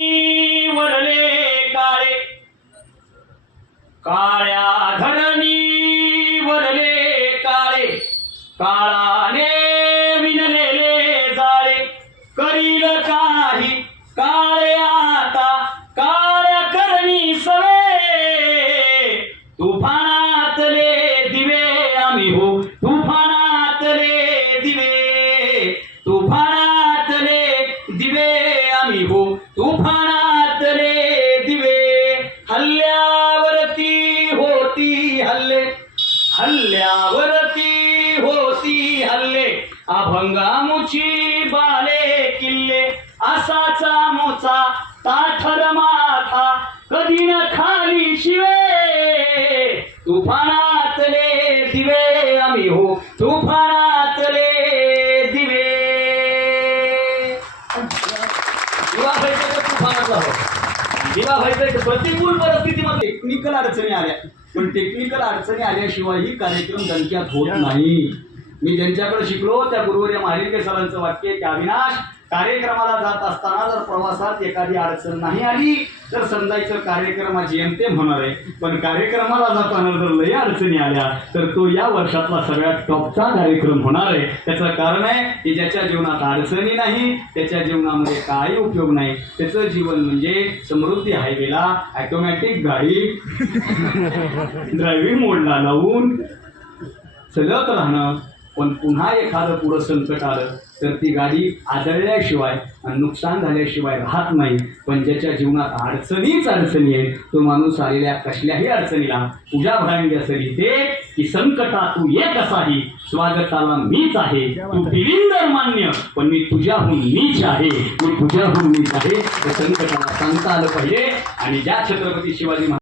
वरले काळे काळ्या धरणी वरले काळे काळाने विणलेले जाळे करील काही काळे आता काळ्या करणी सवे तुफानातले दिवे आम्ही हो तुफानातले दिवे तुफानातले दिवे आम्ही हो तुफानातले दिवे हल्ल्यावरती होती हल्ले हल्ल्यावरती होती हल्ले अभंगामुची बाले किल्ले असाचा मोचा ताठर माथा कधी न खाली शिवे तुफानातले दिवे आम्ही हो तुफानातले दिवे दिवा व्हायचं तुफानातला हो दिवा व्हायचं प्रतिकूल परिस्थितीमध्ये टेक्निकल अडचणी आल्या पण टेक्निकल अडचणी आल्याशिवाय ही कार्यक्रम दणक्यात होत नाही. मी ज्यांच्याकडे शिकलो त्या गुरुवर्य महालिंगे सरांचं वाक्य की अविनाश कार्यक्रमाला जात असताना जर प्रवासात एखादी अडचण नाही आली तर समजायचं कार्यक्रमाची अंतिम होणार आहे, पण कार्यक्रमाला जाताना जर लय अडचणी आल्या तर तो या वर्षातला सगळ्यात टॉपचा कार्यक्रम होणार आहे. त्याचं कारण आहे की ज्याच्या जीवनात अडचणी नाही त्याच्या जीवनामध्ये काही उपयोग नाही. त्याचं जीवन म्हणजे समृद्धी हायवेला ऑटोमॅटिक गाडी ड्रायव्हिंग मोडला लावून चलत राहणं, पण पुन्हा एखादं पुढं संकट आलं तर ती गाडी आदळल्याशिवाय आणि नुकसान झाल्याशिवाय राहत नाही. पण ज्याच्या जीवनात अडचणीच अडचणी आहे तो माणूस आलेल्या कसल्याही अडचणीला पूजा भरांगी असे लिहिते की संकटा तू ये कसाही स्वागताला मीच आहे तू दिलिंदर मान्य पण मी तुझ्याहून नीच आहे मी तुझ्याहून नीच आहे. हे संकटाला सांगता आलं पाहिजे. आणि ज्या छत्रपती शिवाजी